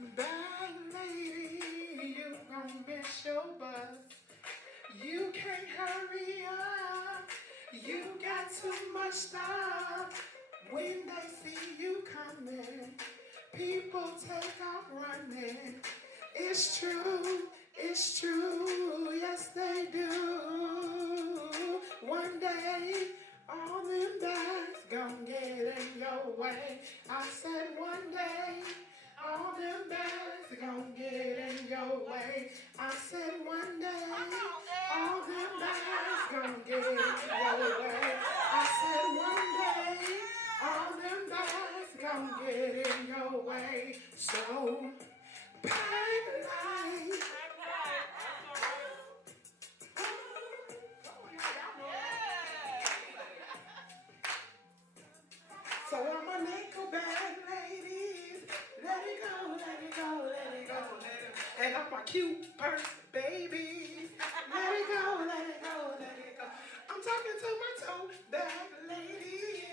Bag lady, you gon' miss your bus. You can't hurry up. You got too much stuff. When they see you coming, people take off running. It's true, yes they do. One day, all them bags gon' get in your way. I said one day, all them bags gon' get in your way. I said one day, all them bags gon' get in your way. I said one day, all them bags gon' get in your way. So, pack light. So I'm a nickel bag ladies. Let it go, let it go, let it go, let it go. And I'm a cute purse babies. Let it go, let it go, let it go. I'm talking to my tote bag ladies.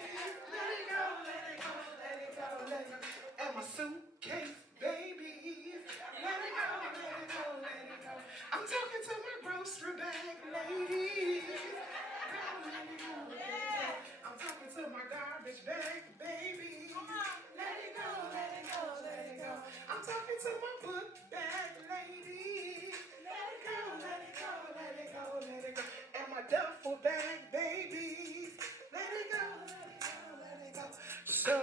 Let it go, let it go, let it go, let it go. And my suitcase babies. Let it go, let it go, let it go. I'm talking to my grocery bag ladies. Let it go, let it go. I'm talking to my garbage bag baby. Let it go, let it go, let it go. I'm talking to my book bag lady. Let it go, let it go, let it go, let it go. And my duffel bag babies. Let it go, let it go, let it go. So,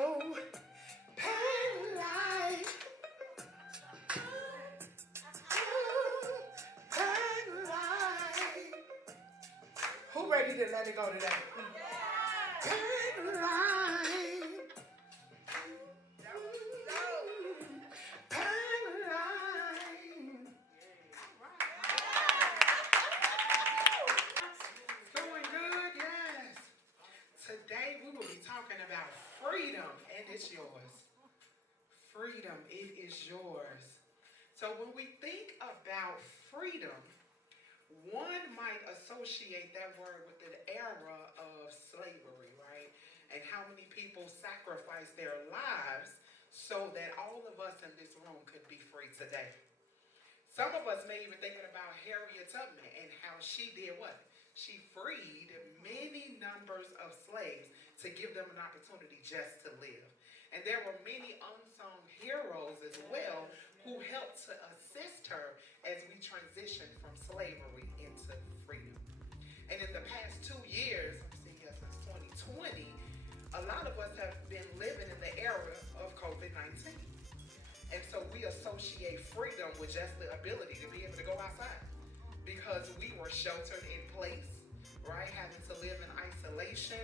pan light. Pan light. Who ready to let it go today? Pan light. Pan light. Going good, yes. Today we will be talking about freedom, and it's yours. Freedom, it is yours. So when we think about freedom, one might associate that word with the era of slavery, right? And how many people sacrificed their lives so that all of us in this room could be free today. Some of us may even thinking about Harriet Tubman and how she did what? She freed many numbers of slaves to give them an opportunity just to live. And there were many unsung heroes as well who helped to assist her as we transitioned from slavery into freedom. And in the past 2 years, let's see here, since 2020, a lot of us have been living in the era of COVID-19. And so we associate freedom with just the ability to be able to go outside because we were sheltered in place, right? Having to live in isolation.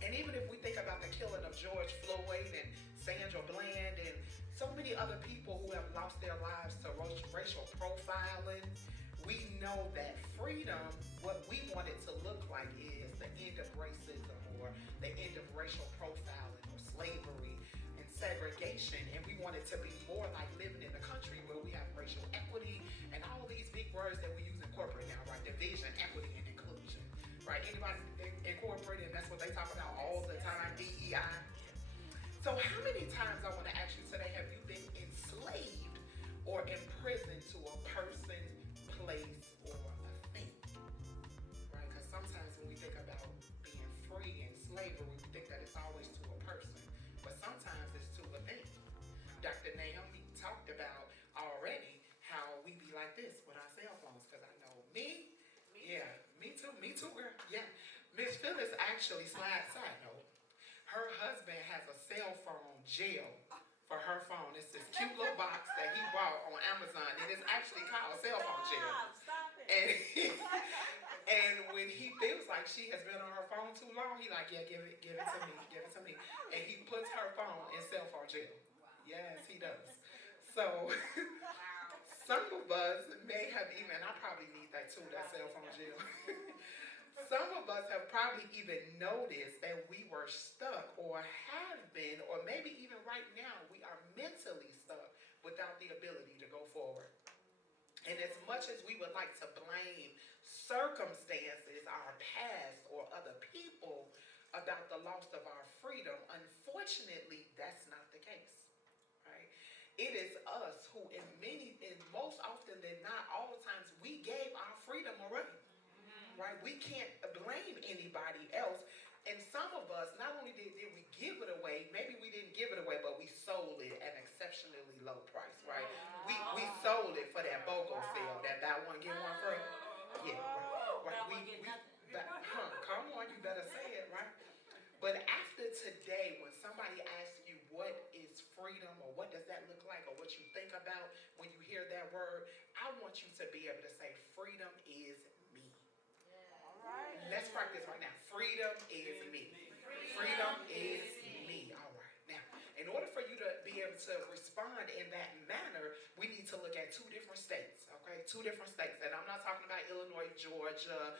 And even if we think about the killing of George Floyd and Sandra Bland and so many other people who have lost their lives to racial profiling, we know that freedom, what we want it to look like is the end of racism or the end of racial profiling or slavery and segregation. And we want it to be more like living in the country where we have racial equity and all these big words that we use in corporate now, right? Division, equity, and inclusion, right? Anybody in corporate, and that's what they talk about all the time, DEI. So how many times, I want to ask you today, have you been enslaved or imprisoned to a person, place, or a thing? Right? Because sometimes when we think about being free and slavery, we think that it's always to a person. But sometimes it's to a thing. Dr. Naomi talked about already how we be like this with our cell phones. Because I know me, yeah, me too, girl. Yeah. Miss Phyllis actually, side note, her husband has a cell phone jail for her phone. It's this cute little box that he bought on Amazon, and it's actually called cell phone jail. Stop it. And and when he feels like she has been on her phone too long, he like, yeah, give it to me, give it to me. And he puts her phone in cell phone jail. Yes, he does. So some of us may have even, I probably need that too, that cell phone jail. Some of us have probably even noticed that we were stuck or have been, or maybe even right now, we are mentally stuck without the ability to go forward. And as much as we would like to blame circumstances, our past, or other people about the loss of our freedom, unfortunately, that's not the case. Right? It is who in most often than not, all the times, we gave our freedom away, right? We can't blame anybody else. And some of us, not only did we give it away, maybe we didn't give it away, but we sold it at an exceptionally low price, right? We sold it for that BOGO sale, that buy one get one free. Yeah, right. Come on, you better say it, right? But after today, when somebody asks you what is freedom or what does that look like or what you think about when you hear that word, I want you to be able to say freedom is me. Let's practice right now. Freedom is me. Freedom is me. All right. Now, in order for you to be able to respond in that manner, we need to look at two different states. Okay, two different states. And I'm not talking about Illinois, Georgia,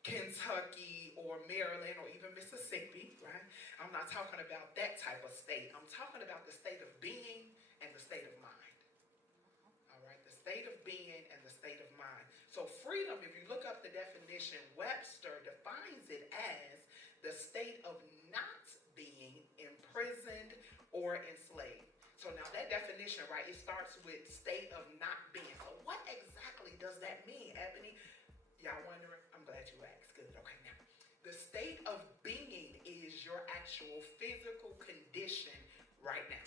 Kentucky, or Maryland, or even Mississippi. Right? I'm not talking about that type of state. I'm talking about the state of being and the state of mind. All right, the state of being and the state of mind. So freedom, if you look up the definition, Webster defines it as the state of not being imprisoned or enslaved. So now that definition, right, it starts with state of not being. So what exactly does that mean, Ebony? Y'all wondering? I'm glad you asked. Good. Okay, now. The state of being is your actual physical condition right now.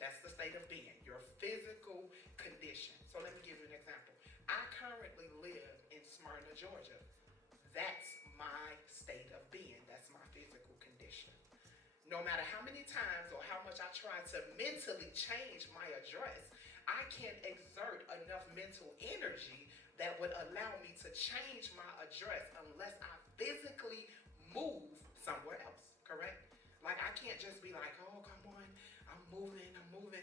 That's the state of being, your physical condition. So let me give you an example. I currently live in Smyrna, Georgia. That's my state of being. That's my physical condition. No matter how many times or how much I try to mentally change my address, I can't exert enough mental energy that would allow me to change my address unless I physically move somewhere else, correct? Like I can't just be like, oh, come on, I'm moving.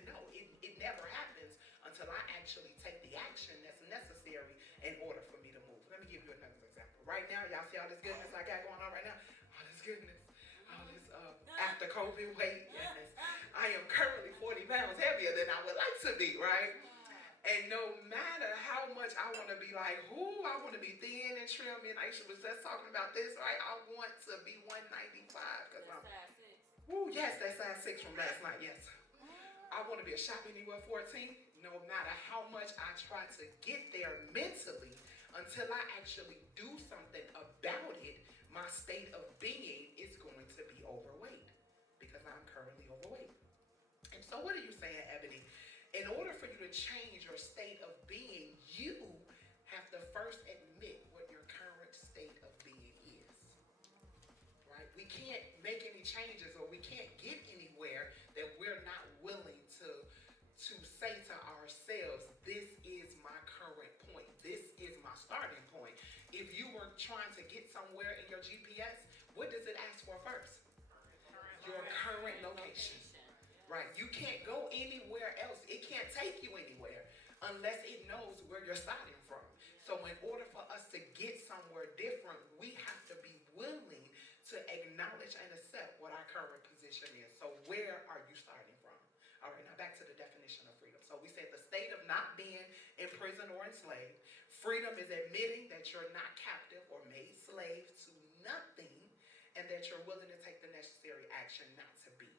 No, it never happens until I actually take the action that's necessary in order for me to move. Let me give you another example. Right now, y'all see all this goodness I got going on right now? All this goodness, all this after COVID weight. Yes. I am currently 40 pounds heavier than I would like to be, right? And no matter how much I want to be like, ooh, I want to be thin and trim. And Aisha was just talking about this, right? I want to be 195 because I'm size 6. Woo, yes, that's size 6 from last night, yes. I want to be a shop anywhere 14. No matter how much I try to get there mentally, until I actually do something about it, my state of being is going to be overweight because I'm currently overweight. And so what are you saying, Ebony? In order for you to change your state of being, you have to first admit what your current state of being is. Right? We can't make any changes or we can't get anywhere that we're not willing to say to ourselves, this is my current point. This is my starting point. If you were trying to get somewhere in your GPS, what does it ask for first? Your current location. Right? You can't go anywhere else. It can't take you anywhere unless it knows where you're starting from. So in order for us to get somewhere different, we have to be willing to acknowledge and accept what our current position is. So where are you starting from? All right, now back to the definition of freedom. So we said the state of not being in prison or enslaved. Freedom is admitting that you're not captive or made slave to nothing and that you're willing to take the necessary action not to be.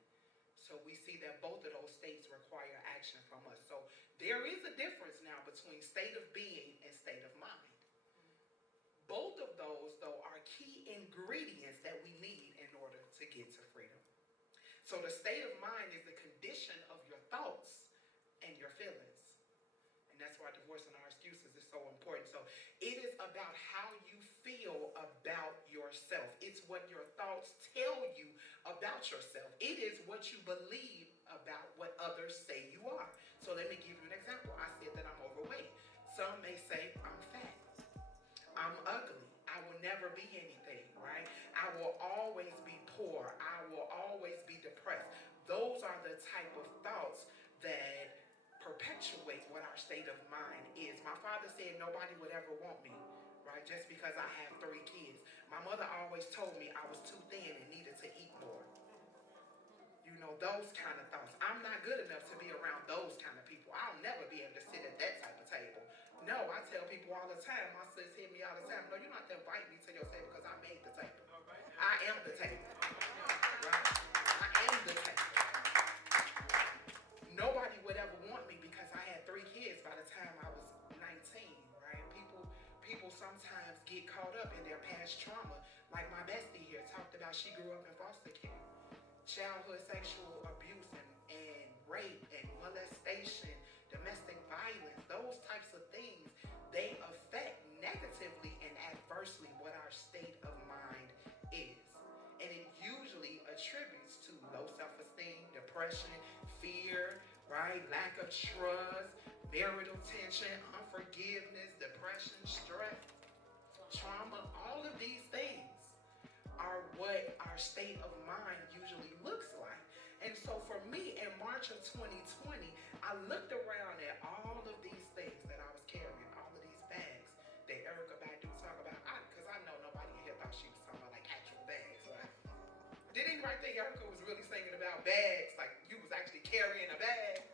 So we see that both of those states require action from us. So there is a difference now between state of being and state of mind. Both of those, though, are key ingredients that we need in order to get to freedom. So the state of mind is the condition of your thoughts and your feelings. And that's why divorce and our excuses is so important. So it is about how you feel about yourself. It's what your thoughts tell you about yourself. It is what you believe about what others say you are. So let me give you an example. I said that I'm overweight. Some may say I'm fat. I'm ugly. I will never be anything, right? I will always be poor. I will always be depressed. Those are the type of thoughts that perpetuate what our state of mind is. My father said nobody would ever want me, right? Just because I have 3 kids. My mother always told me I was too thin and needed to eat more. You know, those kind of thoughts. I'm not good enough to be around those kind of people. I'll never be able to sit at that type of table. No, I tell people all the time, my sis hit me all the time, no, you're not going to invite me to your table because I made the table. I am the table. Right? I am the table. Nobody would ever want me has trauma. Like my bestie here talked about, she grew up in foster care. Childhood sexual abuse and rape and molestation, domestic violence, those types of things, they affect negatively and adversely what our state of mind is. And it usually attributes to low self-esteem, depression, fear, right? Lack of trust, marital tension, unforgiveness, depression, stress, trauma, all of these things are what our state of mind usually looks like. And so for me, in March of 2020, I looked around at all of these things that I was carrying, all of these bags that Erica Badu talk about, because I know nobody in here thought she was talking about like actual bags, right? Did anybody think Erica was really singing about bags, like you was actually carrying a bag?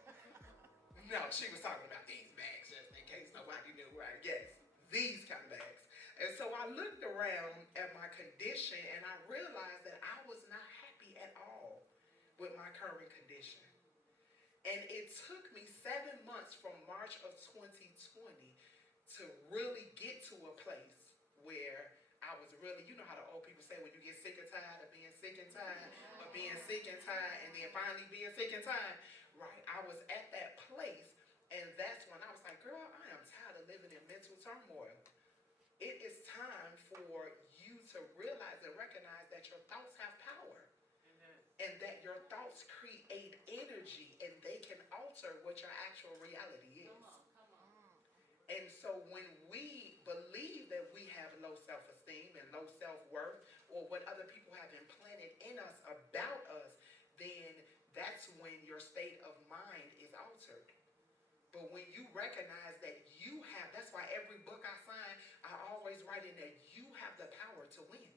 No, she was talking about these bags, just in case nobody knew, right? Yes, these kind of bags. And so I looked around at my condition and I realized that I was not happy at all with my current condition. And it took me 7 months from March of 2020 to really get to a place where I was really, you know how the old people say when you get sick and tired of being sick and tired, of being sick and tired, and then finally being sick and tired. Right, I was at that place, and that's when I was like, girl, I am tired of living in mental turmoil. It is time for you to realize and recognize that your thoughts have power. And that your thoughts create energy and they can alter what your actual reality is. And so when we believe that we have low self-esteem and low self-worth, or what other people have implanted in us about us, then that's when your state of mind is altered. But when you recognize that you have, that's why every book I sign, I always write in that you have the power to win.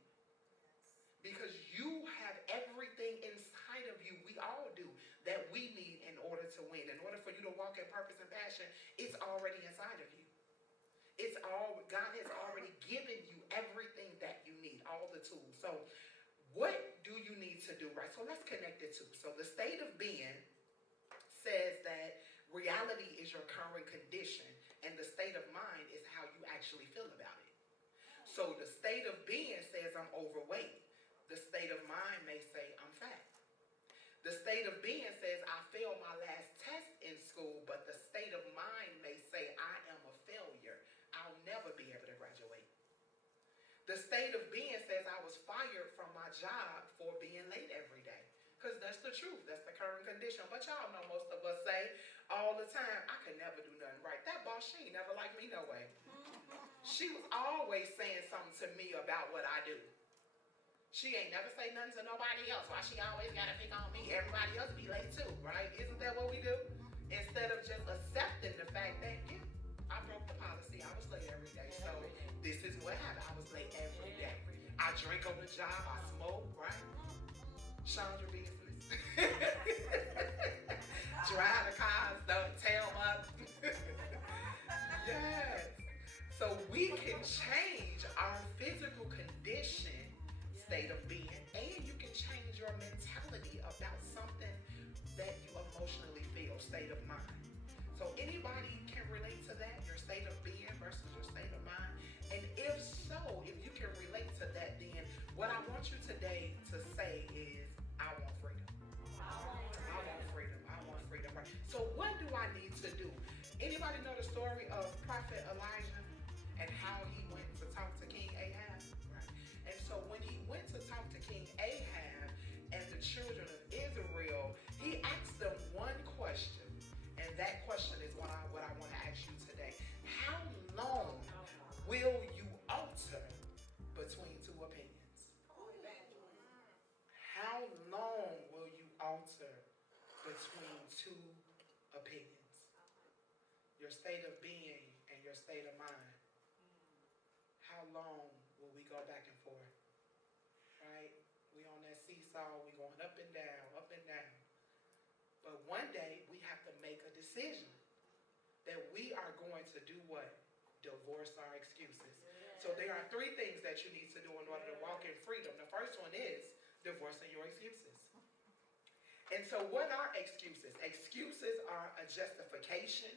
Because you have everything inside of you, we all do, that we need in order to win. In order for you to walk in purpose and passion, it's already inside of you. It's all, God has already given you everything that you need, all the tools. So what do you need to do, right? So let's connect it to. So the state of being says that reality is your current condition, and the state of mind is how you actually feel about it. So the state of being says I'm overweight. The state of mind may say I'm fat. The state of being says I failed my last test in school, but the state of mind may say I am a failure. I'll never be able to graduate. The state of being says I was fired from my job for being late every day. Because that's the truth. That's the current condition. But y'all know most of us say all the time, I could never do nothing right. That boss, she ain't never liked me no way. She was always saying something to me about what I do. She ain't never say nothing to nobody else. Why she always got to pick on me? Everybody else be late too, right? Isn't that what we do? Instead of just accepting the fact that, yeah, I broke the policy. I was late every day. So this is what happened. I was late every day. I drink on the job. I smoke, right? Chandra business. Drive the cars, don't tear them up. Yes. So we can change our physical condition, state of being, and you can change your mentality about something that you emotionally feel, state of mind. So anybody can relate to that, your state of being versus your state of mind. And if so, if you can relate to that, then what I want you today to say is, I want freedom. I want freedom. I want freedom. Right? So what do I need to do? Anybody know the story of Prophet Elijah and how he went to talk to King Ahab? Right. And so when he went to talk to King Ahab and the children of Israel, he asked them one question. And that question is what I want to ask you today. How long will you alter between two opinions? How long will you alter between two opinions? Your state of being and your state of mind. How long will we go back and forth? Right? We on that seesaw, we going up and down, up and down. But one day we have to make a decision that we are going to do what? Divorce our excuses. So there are three things that you need to do in order to walk in freedom. The first one is divorcing your excuses. And so what are excuses? Excuses are a justification.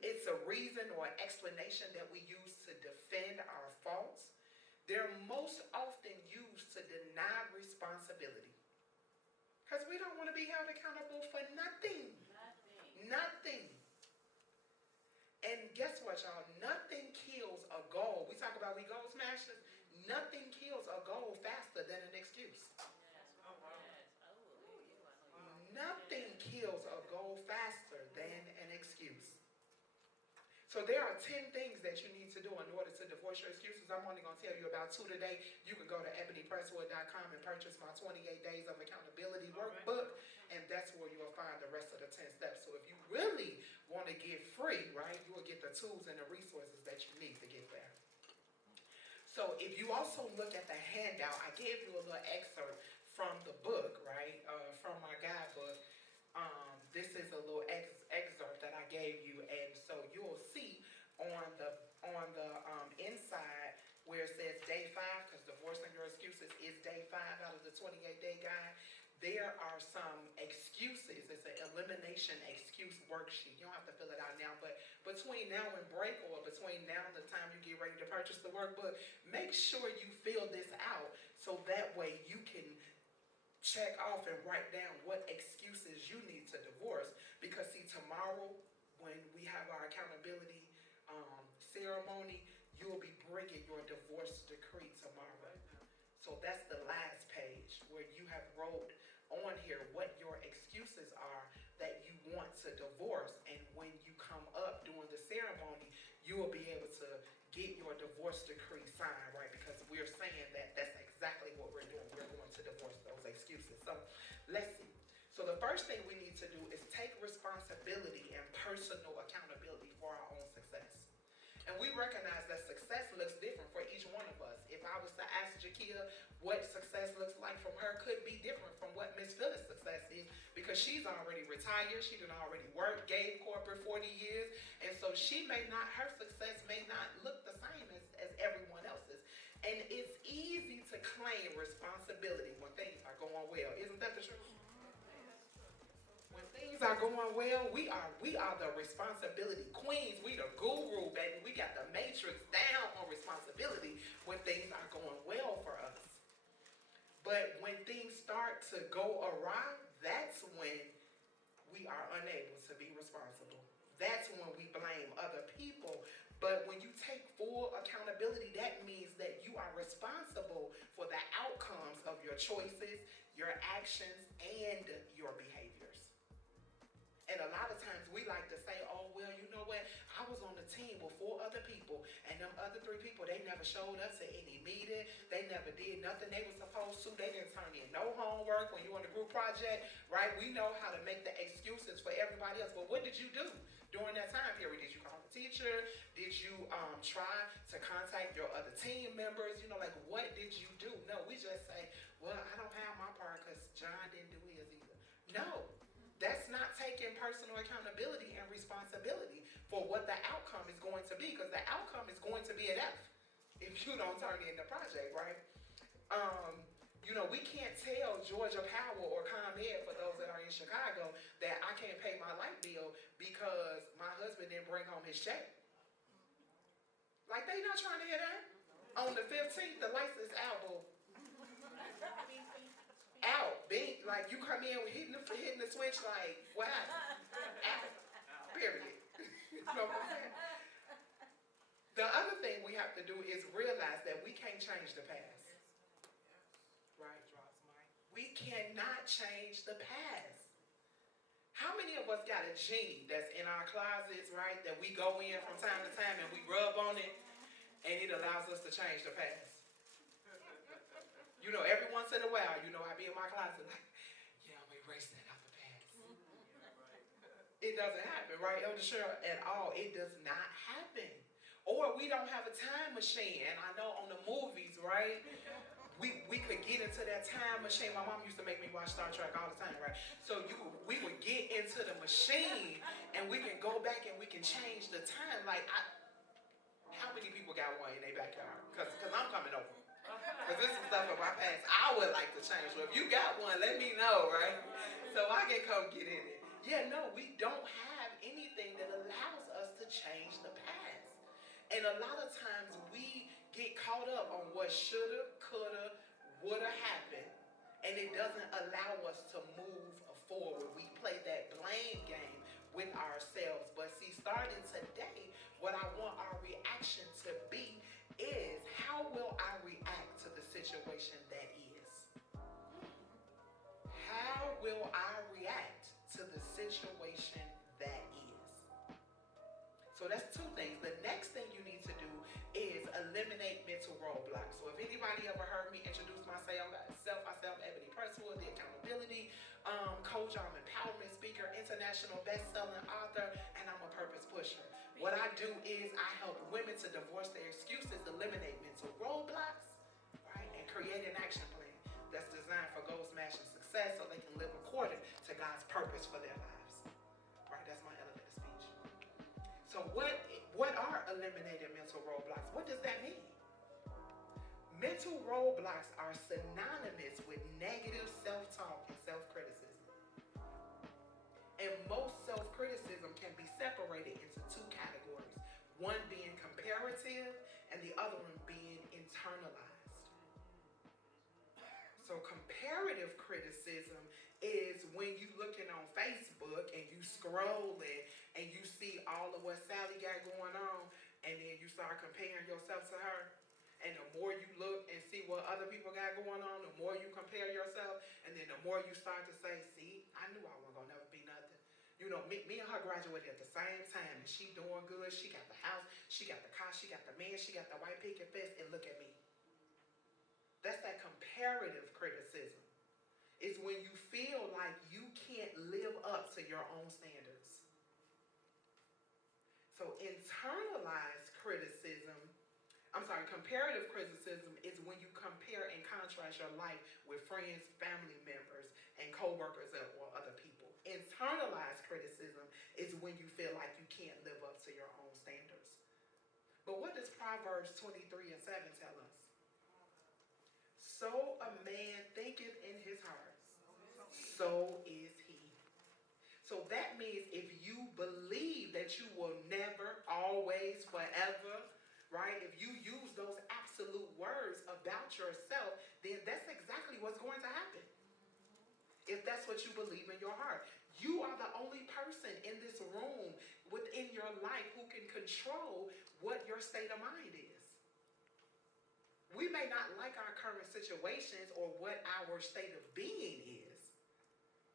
It's a reason or an explanation that we use to defend our faults. they're most often used to deny responsibility. Because we don't want to be held accountable for nothing. Nothing. And guess what, y'all? Nothing kills a goal. We talk about we goal smashers. Nothing kills a goal faster than an excuse. Nothing kills a goal faster than an excuse. So there are 10 things that you need to do in order to divorce your excuses. I'm only going to tell you about 2 today. You can go to ebonypresswood.com and purchase my 28 Days of Accountability workbook, and that's where you'll find the rest of the 10 steps. So if you really want to get free, right, you will get the tools and the resources that you need to get there. So if you also look at the handout, I gave you a little excerpt from the book, right, from my guidebook. This is a little excerpt that I gave you, and so you'll see on the inside where it says day 5, because divorcing your excuses is day 5 out of the 28-day guide. There are some excuses. It's an elimination excuse worksheet. You don't have to fill it out now, but between now and break, or between now and the time you get ready to purchase the workbook, make sure you fill this out so that way you can check off and write down what excuses you need to divorce. Because see, tomorrow when we have our accountability ceremony, you'll be bringing your divorce decree tomorrow. So that's the last page where you have wrote on here what your excuses are that you want to divorce, and when you come up during the ceremony, you will be able to get your divorce decree signed, right? Because we're saying that that's exactly what we're doing. We're going to divorce those excuses. So let's see. So the first thing we need to do is take responsibility and personal accountability for our own success. And we recognize that success looks different for each one of us. If I was to ask Jakia what success looks like from her, could be different from what Miss Phyllis' success is, because she's already retired, she done already worked, gave corporate 40 years, and so her success may not look the same as everyone else's. And it's easy to claim responsibility when things are going well. Isn't that the truth? When things are going well, we are the responsibility queens. We the guru, baby. We got the matrix down on responsibility when things are going well for us. But when things start to go awry, that's when we are unable to be responsible. That's when we blame other people. But when you take full accountability, that means that you are responsible for the outcomes of your choices, your actions, and your behaviors. And a lot of times we like to say, oh, well, you know what? I was on the team with 4 other people, and them other 3 people, they never showed up to any meeting. They never did nothing they were supposed to. They didn't turn in no homework when you on the group project, right? We know how to make the excuses for everybody else. But what did you do during that time period? Did you call the teacher? Did you try to contact your other team members? You know, like, what did you do? No, we just say, well, I don't have my part because John didn't do his either. No. That's not taking personal accountability and responsibility for what the outcome is going to be, because the outcome is going to be an F if you don't turn in the project, right? We can't tell Georgia Power or ComEd, for those that are in Chicago, that I can't pay my light bill because my husband didn't bring home his check. Like, they not trying to hear that. On the 15th, the lights is out. Out, big, like you come in with hitting the switch, like what happened? Out, period. You know what I'm saying? The other thing we have to do is realize that we can't change the past. Right, drops Mike. We cannot change the past. How many of us got a genie that's in our closets, right? That we go in from time to time and we rub on it, and it allows us to change the past. Every once in a while, I be in my closet like, yeah, I'm erasing that out the past. It doesn't happen, right, Elder Cheryl? At all. It does not happen. Or we don't have a time machine. And I know on the movies, right, we could get into that time machine. My mom used to make me watch Star Trek all the time, right? So we would get into the machine, and we can go back and we can change the time. Like, how many people got one in their backyard? Because I'm coming over. Because this is stuff of my past I would like to change. So if you got one, let me know, right? So I can come get in it. Yeah, no, we don't have anything that allows us to change the past. And a lot of times we get caught up on what shoulda, coulda, woulda happened, and it doesn't allow us to move forward. We play that blame game with ourselves. But see, starting today, what I want our reaction to be is, how will I react to the situation that is? How will I react to the situation that is? So that's two things. The next thing you need to do is eliminate mental roadblocks. So if anybody ever heard me introduce myself, I say I'm Ebony Percival, the accountability coach. I'm an empowerment speaker, international best-selling author, and I'm a purpose pusher. What I do is I help women to divorce their excuses, eliminate mental roadblocks, right, and create an action plan that's designed for goal-smashing success so they can live according to God's purpose for their lives. Right, that's my elevator speech. So what are eliminated mental roadblocks? What does that mean? Mental roadblocks are synonymous with negative self-talk and self-criticism. And most self-criticism can be separated into two categories. One being comparative and the other one being internalized. So comparative criticism is when you looking on Facebook and you scrolling and you see all of what Sally got going on, and then you start comparing yourself to her. And the more you look and see what other people got going on, the more you compare yourself, and then the more you start to say, see, I knew I wasn't going to never be nothing. You know, me and her graduated at the same time, and she doing good. She got the house, she got the car, she got the man, she got the white picket fence, and look at me. That's that comparative criticism. It's when you feel like you can't live up to your own standards. So comparative criticism is when you compare and contrast your life with friends, family members, and co-workers or other people. Internalized criticism is when you feel like you can't live up to your own standards. But what does Proverbs 23:7 tell us? So a man thinketh in his heart, so is he. So that means if you believe that you will never, always, forever, right? If you use those absolute words about yourself, then that's exactly what's going to happen. If that's what you believe in your heart. You are the only person in this room within your life who can control what your state of mind is. We may not like our current situations or what our state of being is,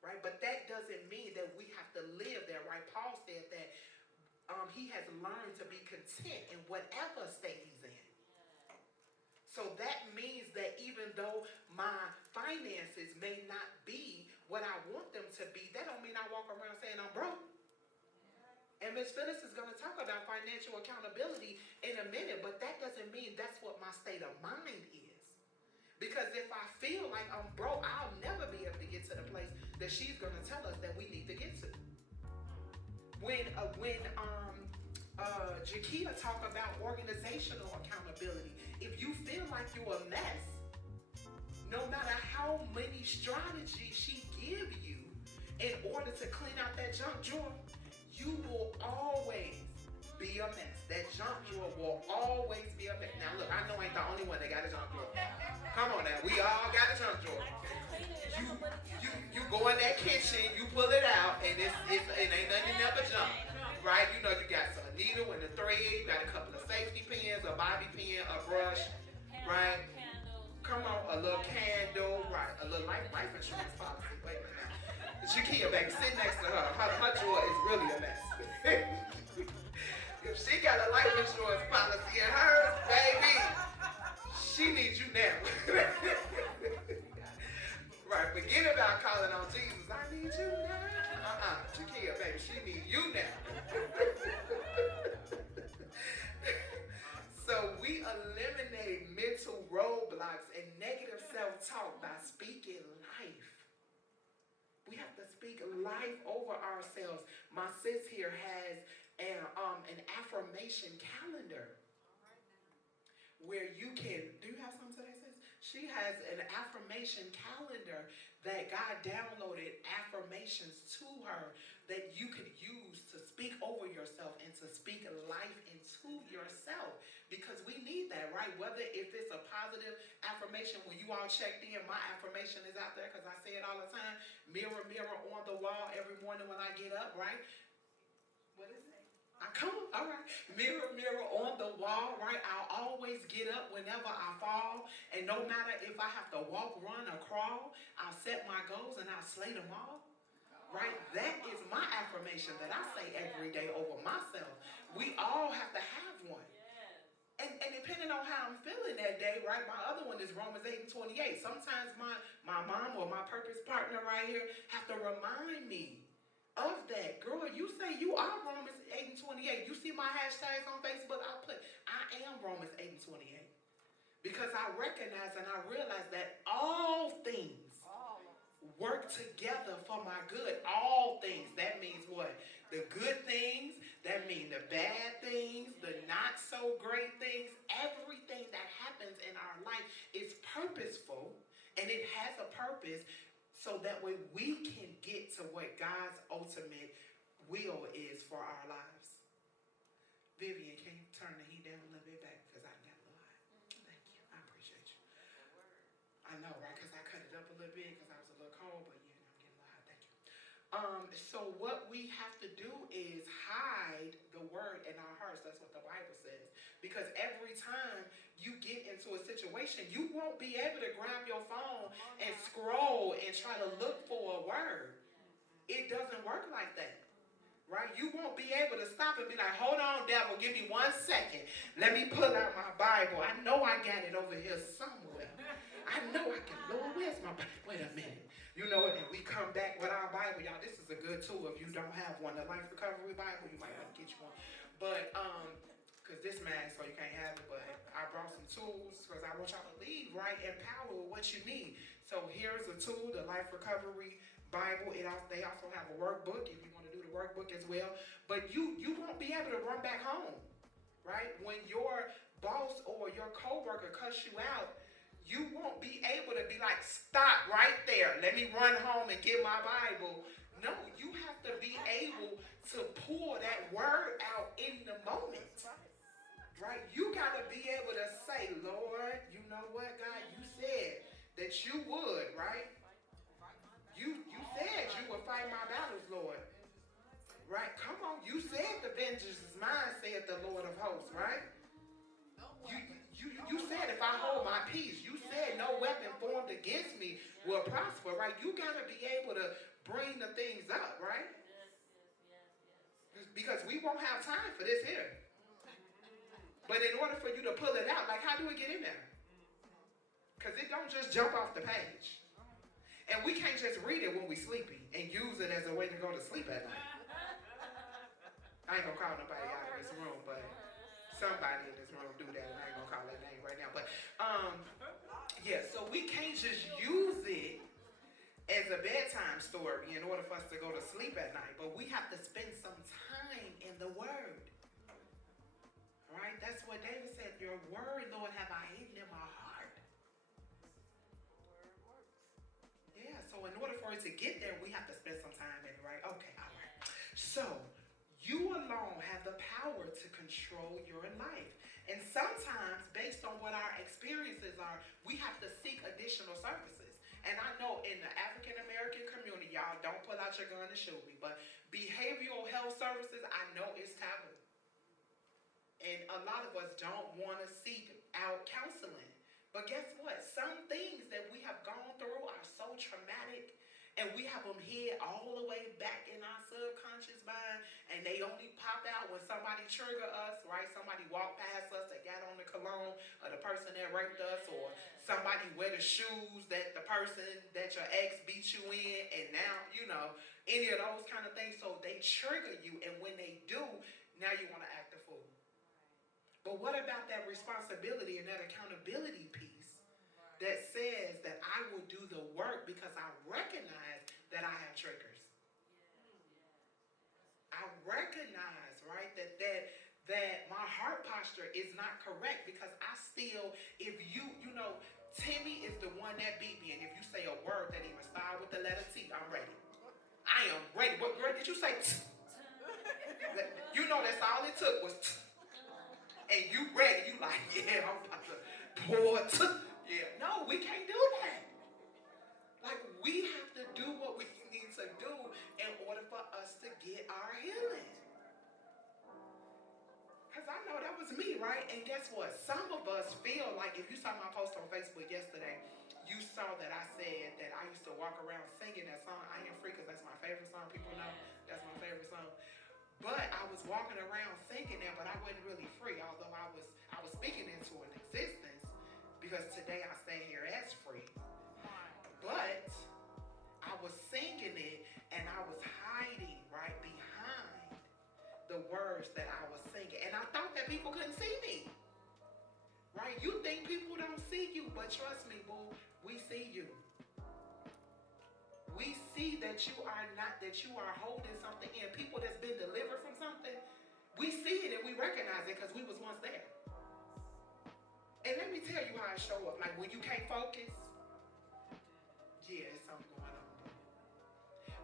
right? But that doesn't mean that we have to live there, right? Paul said that he has learned to be content in whatever state he's in. So that means that even though my finances may not be what I want them to be, that don't mean I walk around saying I'm broke. And Ms. Phyllis is going to talk about financial accountability in a minute, but that doesn't mean that's what my state of mind is. Because if I feel like I'm broke, I'll never be able to get to the place that she's going to tell us that we need to get to. When Jaquita talk about organizational accountability, if you feel like you're a mess, no matter how many strategies she give you in order to clean out that junk drawer, you will always be a mess. That junk drawer will always be a mess. Now look, I know I ain't the only one that got a junk drawer. Come on now, we all got a junk drawer. You go in that kitchen, you pull it out, and it ain't nothing there but junk. Right? You know you got some needle and the thread, you got a couple of safety pins, a bobby pin, a brush, right? Come on, a little candle, right? A little life insurance policy. Wait a minute now. Shakia, baby, sit next to her. Her drawer is really a mess. If she got a life insurance policy in hers, baby, she needs you now. Right, forget about calling on Jesus. I need you now. Shakia, baby, she needs you now. So we eliminate mental roadblocks and negative self-talk by speaking life. We have to speak life over ourselves. My sis here has an affirmation calendar where you can, do you have something today, sis? She has an affirmation calendar that God downloaded affirmations to her that you could use to speak over yourself and to speak life into yourself, because we need that, right? right? Whether if it's a positive affirmation, when you all checked in, my affirmation is out there because I say it all the time. Mirror, mirror on the wall every morning when I get up, right? What is it? I come, all right. Mirror, mirror on the wall, right? I'll always get up whenever I fall. And no matter if I have to walk, run, or crawl, I'll set my goals and I'll slay them all. Right? That is my affirmation that I say every day over myself. We all have to have one. And depending on how I'm feeling that day, right? My other one is Romans 8 and 28. Sometimes my mom or my purpose partner right here have to remind me of that. Girl, you say you are Romans 8 and 28. You see my hashtags on Facebook? I put, I am Romans 8 and 28. Because I recognize and I realize that all things work together for my good. All things. That means what? The good things. That means the bad things. The not so great things. Everything that happens in our life is purposeful. And it has a purpose so that way we can get to what God's ultimate will is for our lives. Vivian, can you turn the heat down a little bit back? Because I got a little hot. Thank you. I appreciate you. I know, right? Because I cut it up a little bit because I was a little cold, but yeah, I'm getting a little hot. Thank you. So what we have to do is hide the word in our hearts. That's what the Bible says. Because every time you get into a situation, you won't be able to grab your phone and scroll and try to look for a word. It doesn't work like that. Right? You won't be able to stop and be like, hold on, devil, give me 1 second. Let me pull out my Bible. I know I got it over here somewhere. I know I can. Lord, where's my Bible? Wait a minute. You know what? And we come back with our Bible. Y'all, this is a good tool. If you don't have one, the Life Recovery Bible, you might want to get you one. But, because this man, so you can't have it, but I brought some tools because I want y'all to leave, right? Empower with what you need. So here's a tool, the Life Recovery Bible. They also have a workbook if you want to do the workbook as well. But you won't be able to run back home, right? When your boss or your coworker cuss you out, you won't be able to be like, stop right there. Let me run home and get my Bible. No, you have to be able to pull that word out in the moment, right? You got to be able to say, Lord, you know what, God, you said that you would, right? You said you would fight my battles, Lord. Right? Come on. You said the vengeance is mine, said the Lord of hosts, right? You said if I hold my peace, you said no weapon formed against me will prosper, right? You got to be able to bring the things up, right? Because we won't have time for this here. But in order for you to pull it out, like how do we get in there? Because it don't just jump off the page. And we can't just read it when we're sleepy and use it as a way to go to sleep at night. I ain't gonna call nobody out of this room, but somebody in this room do that, and I ain't gonna call that name right now. But yeah, so we can't just use it as a bedtime story in order for us to go to sleep at night. But we have to spend some time in the Word. Right? That's what David said. Your word, Lord, have I hidden in my heart. Yeah, so in order for it to get there, we have to spend some time in it, right? Okay, all right. So, you alone have the power to control your life. And sometimes, based on what our experiences are, we have to seek additional services. And I know in the African American community, y'all don't pull out your gun and shoot me, but behavioral health services, I know it's taboo. And a lot of us don't want to seek out counseling. But guess what? Some things that we have gone through are so traumatic, and we have them hid all the way back in our subconscious mind, and they only pop out when somebody trigger us, right? Somebody walked past us that got on the cologne, or the person that raped us, or somebody wear the shoes that the person that your ex beat you in, and now, you know, any of those kind of things. So they trigger you, and when they do, now you want to act a fool. But what about that responsibility and that accountability piece that says that I will do the work because I recognize that I have triggers? I recognize, right, that my heart posture is not correct because I still, if you know, Timmy is the one that beat me, and if you say a word that even starts with the letter T, I'm ready. I am ready. What word did you say? You know that's all it took was and you ready, you like, yeah, I'm about to What? Yeah. No, we can't do that. Like, we have to do what we need to do in order for us to get our healing. Because I know that was me, right? And guess what? Some of us feel like, if you saw my post on Facebook yesterday, you saw that I said that I used to walk around singing that song, I Am Free, because that's my favorite song. People know that's my favorite song. But I was walking around thinking that, but I wasn't really free, although I was speaking into an existence, because today I stand here as free. But I was singing it and I was hiding right behind the words that I was singing. And I thought that people couldn't see me. Right? You think people don't see you, but trust me, boo, we see you. We see that you are not, that you are holding something in. People that's been delivered from something, we see it and we recognize it because we was once there. And let me tell you how I show up. Like when you can't focus, yeah, it's something going on.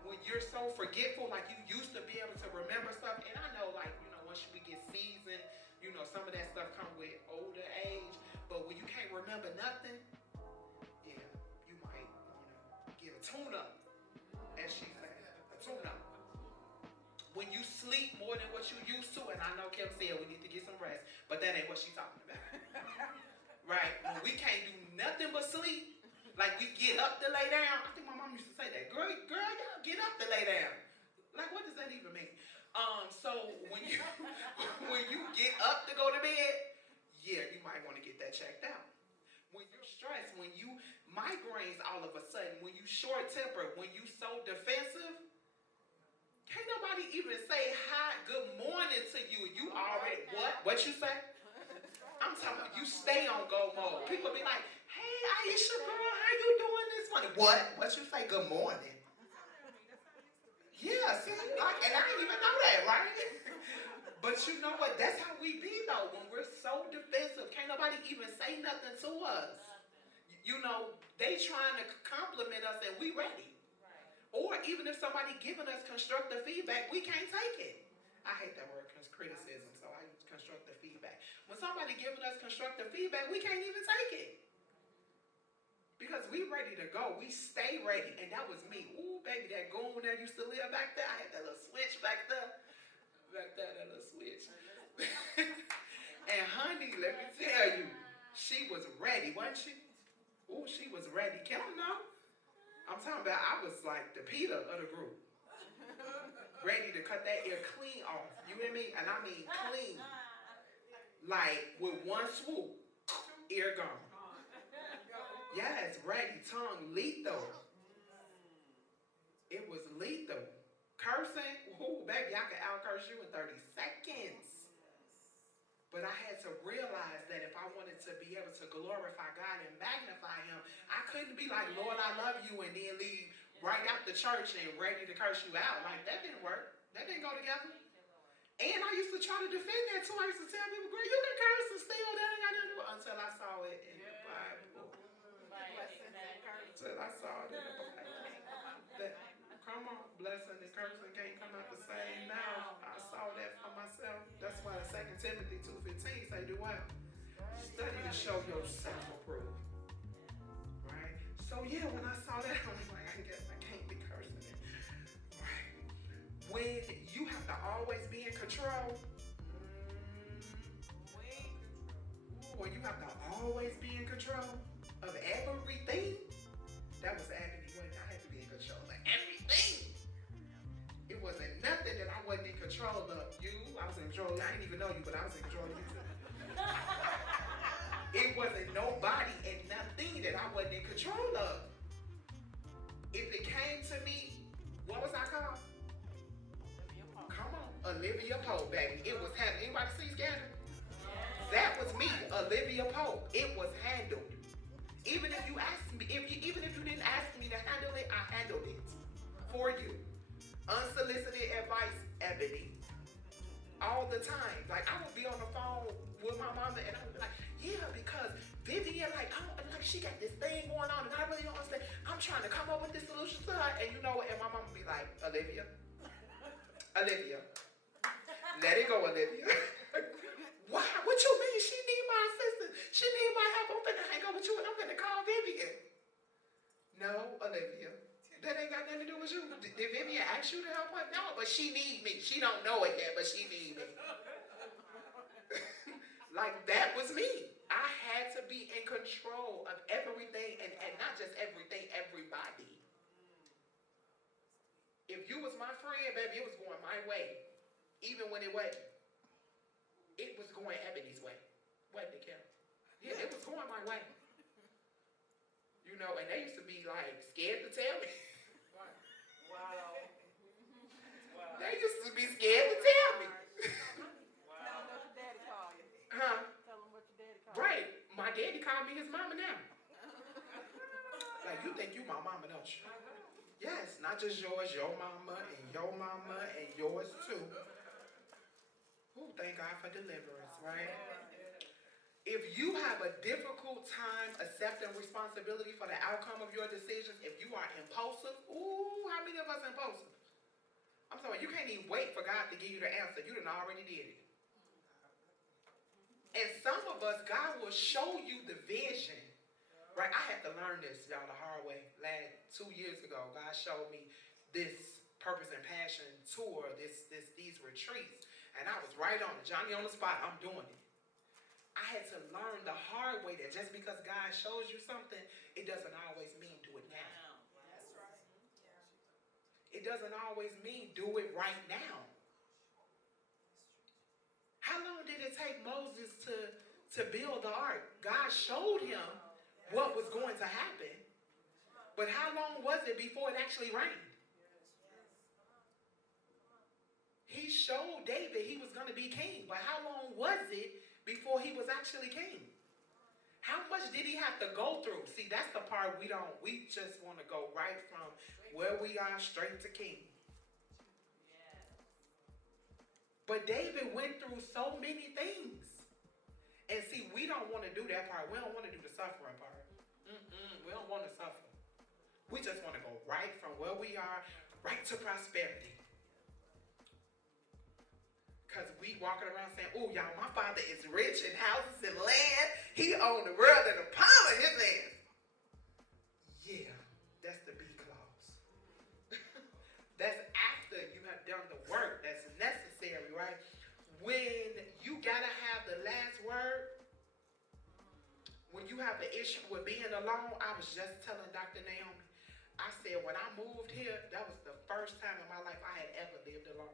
When you're so forgetful, like you used to be able to remember stuff, and I know, like, you know, once we get seasoned, you know, some of that stuff comes with older age, but when you can't remember nothing, yeah, you might want to get a tune-up, as she said, a tune-up. When you sleep more than what you used to, and I know Kim said we need to get some rest, but that ain't what she's talking about. Right? When we can't do nothing but sleep, like we get up to lay down. I think my mom used to say that. Girl, y'all get up to lay down. Like, what does that even mean? So when you when you get up to go to bed, yeah, you might want to get that checked out. When you're stressed, when you migraines all of a sudden, when you short tempered, when you so defensive, can't nobody even say hi, good morning to you. You already what? What you say? I'm talking about you stay on go mode. People be like, hey, Aisha, girl, how you doing this morning? What you say? Good morning. Yeah, see, like, and I didn't even know that, right? But you know what? That's how we be, though. When we're so defensive, can't nobody even say nothing to us. You know, they trying to compliment us and we ready. Or even if somebody giving us constructive feedback, we can't take it. I hate that word, criticism, so I use constructive feedback. When somebody giving us constructive feedback, we can't even take it. Because we ready to go. We stay ready. And that was me. Ooh, baby, that goon that used to live back there, I had that little switch back there. Back there, that little switch. And honey, let me tell you, she was ready, wasn't she? Ooh, she was ready. Can I know? I'm talking about, I was like the Peter of the group. Ready to cut that ear clean off. You hear me? And I mean clean. Like with one swoop, ear gone. Yes, ready, tongue lethal. It was lethal. Cursing, ooh, baby, I could out curse you in 30 seconds. But I had to realize that if I wanted to be able to glorify God and magnify Him, I couldn't be like, Lord, I love you, and then leave right out the church and ready to curse you out. Like, that didn't work. That didn't go together. And I used to try to defend that too. I used to tell people, girl, you can curse and still that ain't got nothing to do until I saw it in the Bible. Until I saw it in the Bible. Come on, blessing and cursing can't come out the same mouth. I saw that for myself. That's why 2 Timothy 2:15 say, do what? Study to show yourself approved. Right? So yeah, when I saw that, I was like, I guess I can't be cursing it. Right? When you have to always be in control, when you have to always be in control of everything, that was Ebony. I had to be in control of everything. It wasn't nothing that I wasn't in control of. You, I was in control. I didn't even know you, but I was in control of you too. It wasn't nobody and nothing that I wasn't in control of. If it came to me, what was I called? Come on, Olivia Pope, baby. It was happening. Anybody see Scandal? That was me, Olivia Pope. It was handled. Even if you asked me, even if you didn't ask me to handle it, I handled it for you. Unsolicited advice, Ebony. All the time. Like, I would be on the phone with my mama and I would be like, yeah, because Vivian, like, she got this thing going on and I really don't understand. I'm trying to come up with this solution to her. And you know what? And my mama would be like, Olivia, let it go, Olivia. Why? What you mean? She need my assistance. She need my help. I'm No, Olivia. That ain't got nothing to do with you. Did Vivian ask you to help her? No, but she need me. She don't know it yet, but she need me. Like, that was me. I had to be in control of everything, and not just everything, everybody. If you was my friend, baby, it was going my way. Even when it wasn't. It was going Ebony's way. Wasn't it, Kim? Yeah, it was going my way. You know, and they used to be like scared to tell me. Wow. They used to be scared to tell me. Wow. Tell them what your daddy called you. Huh? Tell them what your daddy called you. Right. My daddy called me his mama now. Like, you think you my mama, don't you? Yes, not just yours, your mama and yours too. Ooh, thank God for deliverance, right? If you have a difficult time accepting responsibility for the outcome of your decisions, if you are impulsive, ooh, how many of us impulsive? I'm sorry, you can't even wait for God to give you the answer. You done already did it. And some of us, God will show you the vision. Right? I had to learn this, y'all, the hard way. Last 2 years ago, God showed me this purpose and passion tour, these retreats. And I was right on it. Johnny on the spot, I'm doing it. I had to learn the hard way that just because God shows you something, it doesn't always mean do it now. That's right. It doesn't always mean do it right now. How long did it take Moses to build the ark? God showed him what was going to happen. But how long was it before it actually rained? He showed David he was going to be king. But how long was it before he was actually king? How much did he have to go through? See, that's the part we just want to go right from where we are straight to king. But David went through so many things. And see, we don't want to do that part. We don't want to do the suffering part. We don't want to suffer. We just want to go right from where we are, right to prosperity. Because we walking around saying, oh, y'all, my father is rich in houses and land. He owned the world in the palm of his hand. Yeah, that's the B clause. That's after you have done the work that's necessary, right? When you got to have the last word, when you have an issue with being alone, I was just telling Dr. Naomi, I said when I moved here, that was the first time in my life I had ever lived alone.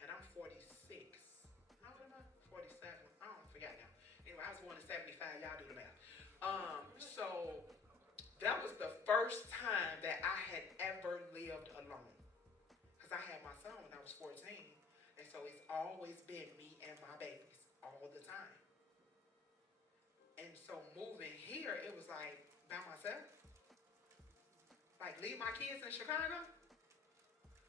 And I'm 46. How old am I? 47. I don't forget now. Anyway, I was born in 75. Y'all do the math. So that was the first time that I had ever lived alone. Because I had my son when I was 14. And so it's always been me and my babies all the time. And so moving here, it was like by myself. Like leave my kids in Chicago.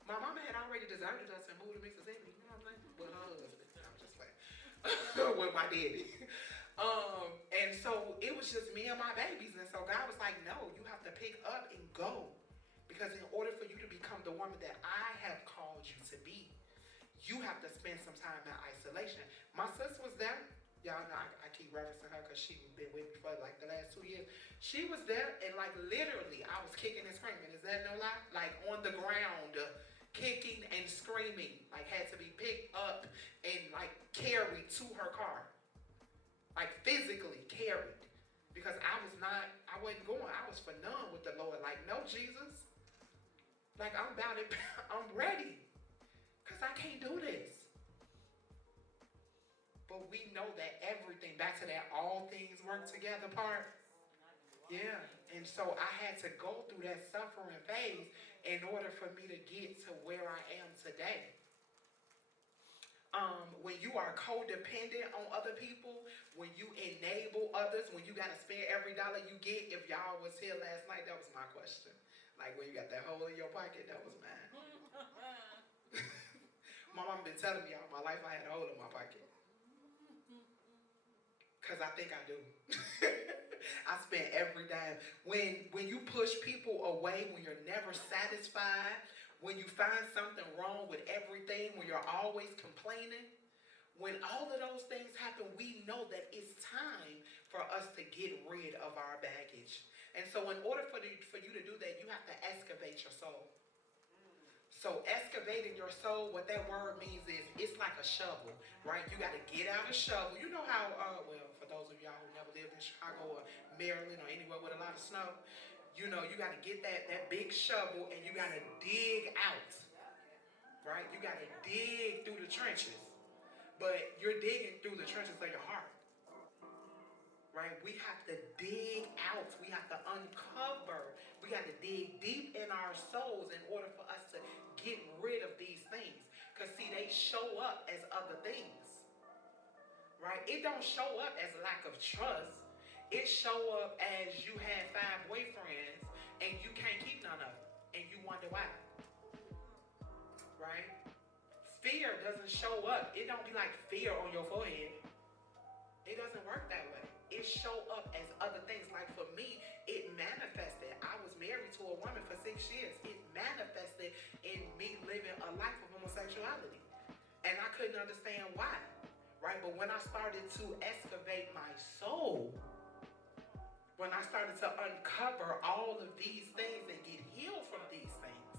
My mama had already deserted us and moved to Mississippi. You know what I'm saying? With her husband. I'm just like, with my daddy. And so it was just me and my babies. And so God was like, no, you have to pick up and go. Because in order for you to become the woman that I have called you to be, you have to spend some time in isolation. My sis was there. Y'all know I keep referencing her because she's been with me for like the last 2 years. She was there and like literally I was kicking and screaming. Is that no lie? Like on the ground, kicking and screaming. Like had to be picked up and like carried to her car. Like physically carried. Because I wasn't going. I was for none with the Lord. Like, no, Jesus. Like I'm about it. I'm ready. Because I can't do this. But we know that everything, back to that all things work together part. Yeah. And so I had to go through that suffering phase in order for me to get to where I am today. When you are codependent on other people, when you enable others, when you got to spend every dollar you get, if y'all was here last night, that was my question. Like when you got that hole in your pocket, that was mine. My mom been telling me all my life I had a hole in my pocket. Because I think I do. I spend every dime. When you push people away, when you're never satisfied, when you find something wrong with everything, when you're always complaining, when all of those things happen, we know that it's time for us to get rid of our baggage. And so in order for you to do that, you have to excavate your soul. So excavating your soul, what that word means is it's like a shovel, right? You got to get out a shovel. You know how, well, for those of y'all who never lived in Chicago or Maryland or anywhere with a lot of snow, you know, you got to get that big shovel and you got to dig out, right? You got to dig through the trenches, but you're digging through the trenches of your heart, right? We have to dig out. We have to uncover. We got to dig deep in our souls in order for us to get rid of these things. Because, see, they show up as other things, right? It don't show up as lack of trust. It show up as you had 5 boyfriends and you can't keep none of them. And you wonder why, right? Fear doesn't show up. It don't be like fear on your forehead. It doesn't work that way. It show up as other things. Like for me, it manifested. I was married to a woman for 6 years. It manifested in me living a life of homosexuality. And I couldn't understand why, right? But when I started to excavate my soul, when I started to uncover all of these things and get healed from these things,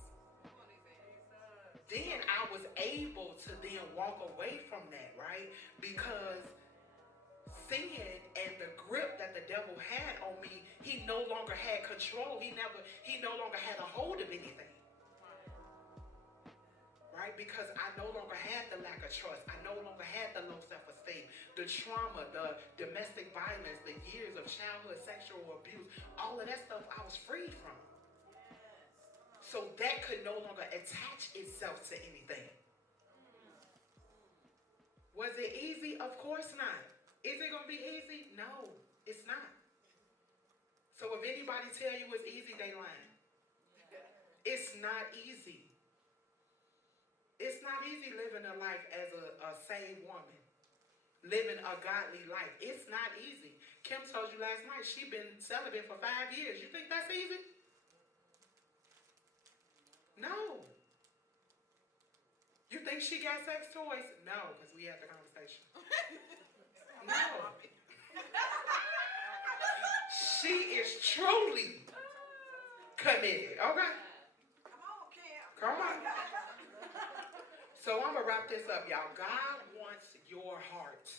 then I was able to then walk away from that, right? Because sin and the grip that the devil had on me, he no longer had control. He no longer had a hold of anything. Right? Because I no longer had the lack of trust. I no longer had the low self-esteem, the trauma, the domestic violence, the years of childhood sexual abuse, all of that stuff I was free from. So that could no longer attach itself to anything. Was it easy? Of course not. Is it going to be easy? No, it's not. So if anybody tell you it's easy, they lying. It's not easy. It's not easy living a life as a saved woman, living a godly life. It's not easy. Kim told you last night she been celibate for 5 years. You think that's easy? No. You think she got sex toys? No, because we had the conversation. No. She is truly committed. Okay? Come on, Kim. Come on. So I'm going to wrap this up, y'all. God wants your heart.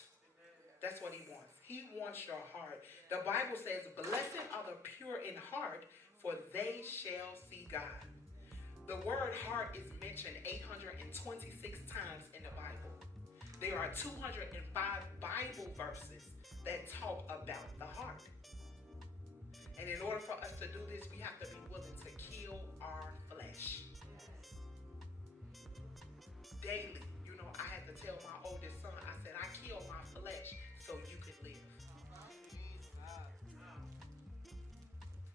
That's what he wants. He wants your heart. The Bible says, blessed are the pure in heart, for they shall see God. The word heart is mentioned 826 times in the Bible. There are 205 Bible verses that talk about the heart. And in order for us to do this, we have to be willing to kill our flesh. Daily. You know, I had to tell my oldest son, I said, I kill my flesh so you could live.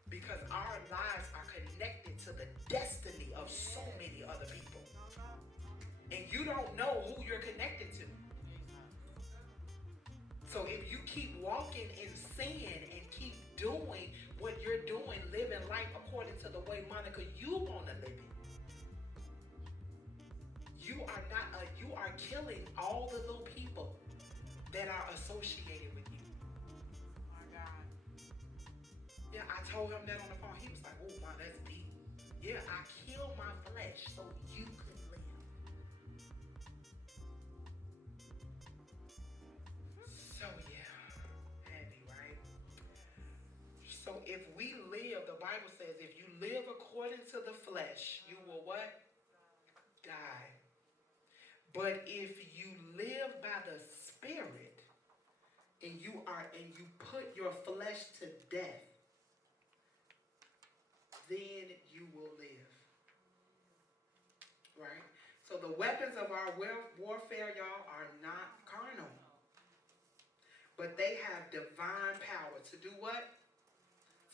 Because our lives are connected to the destiny of so many other people. And you don't know who you're connected to. So if you keep walking in sin and keep doing what you're doing, living life according to the way, Monica, you want to live it, you are killing all the little people that are associated with you. My God. Yeah, I told him that on the phone. He was like, oh, wow, that's deep. Yeah, I kill my flesh so you could live. So, yeah, heavy, right? So if we live, the Bible says, if you live according to the flesh, you will what? Die. But if you live by the Spirit and you put your flesh to death, then you will live. Right? So the weapons of our warfare, y'all, are not carnal. But they have divine power to do what?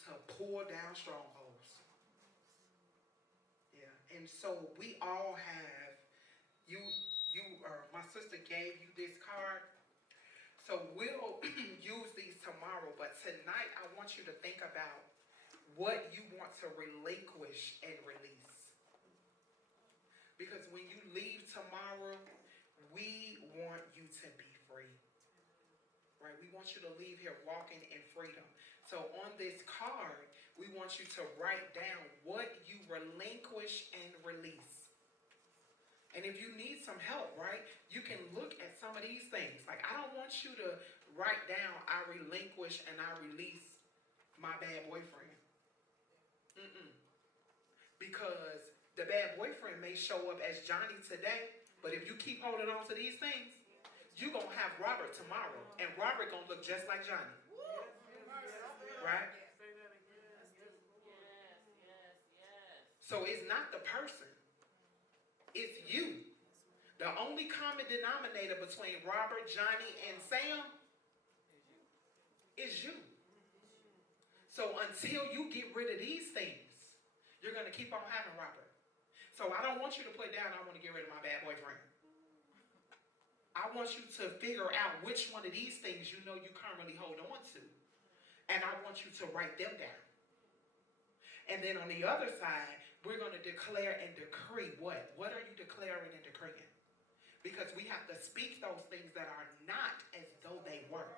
To pull down strongholds. Yeah. And so we all have, my sister gave you this card. So we'll use these tomorrow, but tonight I want you to think about what you want to relinquish and release. Because when you leave tomorrow, we want you to be free. Right? We want you to leave here walking in freedom. So on this card, We want you to write down what you relinquish and release. And if you need some help, right, you can look at some of these things. Like, I don't want you to write down, I relinquish and I release my bad boyfriend. Mm-mm. Because the bad boyfriend may show up as Johnny today, but if you keep holding on to these things, you're going to have Robert tomorrow. And Robert going to look just like Johnny. Right? So it's not the person. It's you. The only common denominator between Robert, Johnny, and Sam is you. So until you get rid of these things, you're going to keep on having Robert. So I don't want you to put down, I want to get rid of my bad boyfriend. I want you to figure out which one of these things you know you currently hold on to. And I want you to write them down. And then on the other side, we're going to declare and decree what? What are you declaring and decreeing? Because we have to speak those things that are not as though they were.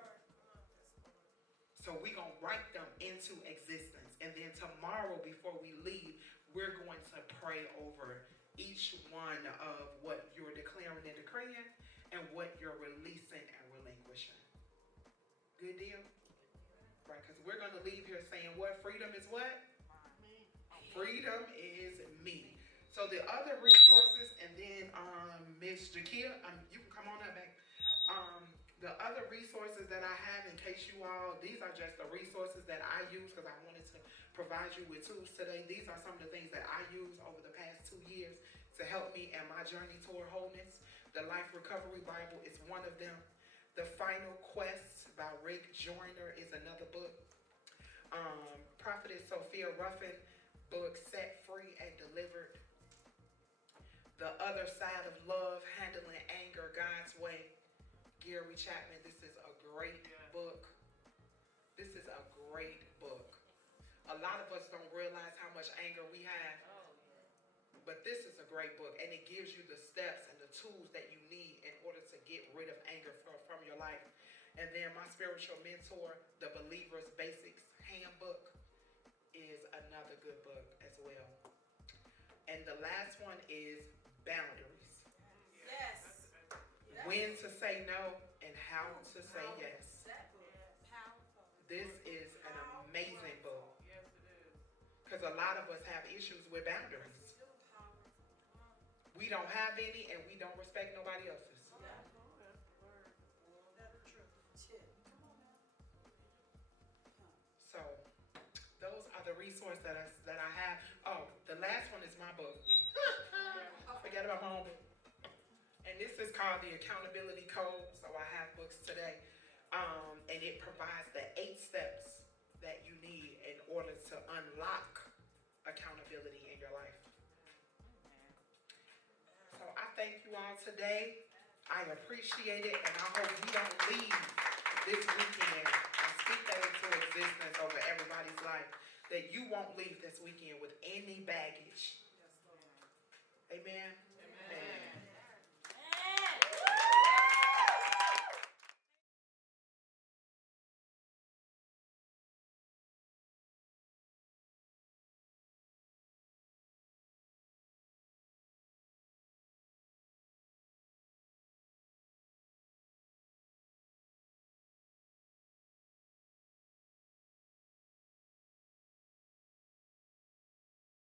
So we're going to write them into existence. And then tomorrow before we leave, we're going to pray over each one of what you're declaring and decreeing and what you're releasing and relinquishing. Good deal? Right, because we're going to leave here saying what? Freedom is what? Freedom is me. So the other resources, and then Miss Jakia, you can come on up back. The other resources that I have, in case you all, these are just the resources that I use because I wanted to provide you with tools today. These are some of the things that I use over the past 2 years to help me in my journey toward wholeness. The Life Recovery Bible is one of them. The Final Quest by Rick Joyner is another book. Prophetess Sophia Ruffin book, Set Free and Delivered. The Other Side of Love, Handling Anger God's Way. Gary Chapman, this is a great book. This is a great book. A lot of us don't realize how much anger we have. But this is a great book, and it gives you the steps and the tools that you need in order to get rid of anger from your life. And then my spiritual mentor, The Believer's Basics Handbook, is another good book as well. And the last one is Boundaries. Yes. When to say no and how to say yes. This is an amazing book. Because a lot of us have issues with boundaries. We don't have any and we don't respect nobody else's. So those are the resources that I have. Oh, the last one is my book. Forget about my own book. And this is called The Accountability Code. So I have books today. And it provides the 8 steps that you need in order to unlock accountability in your life. So I thank you all today. I appreciate it, and I hope we don't leave this weekend. I speak that into existence over everybody's life, that you won't leave this weekend with any baggage. Amen.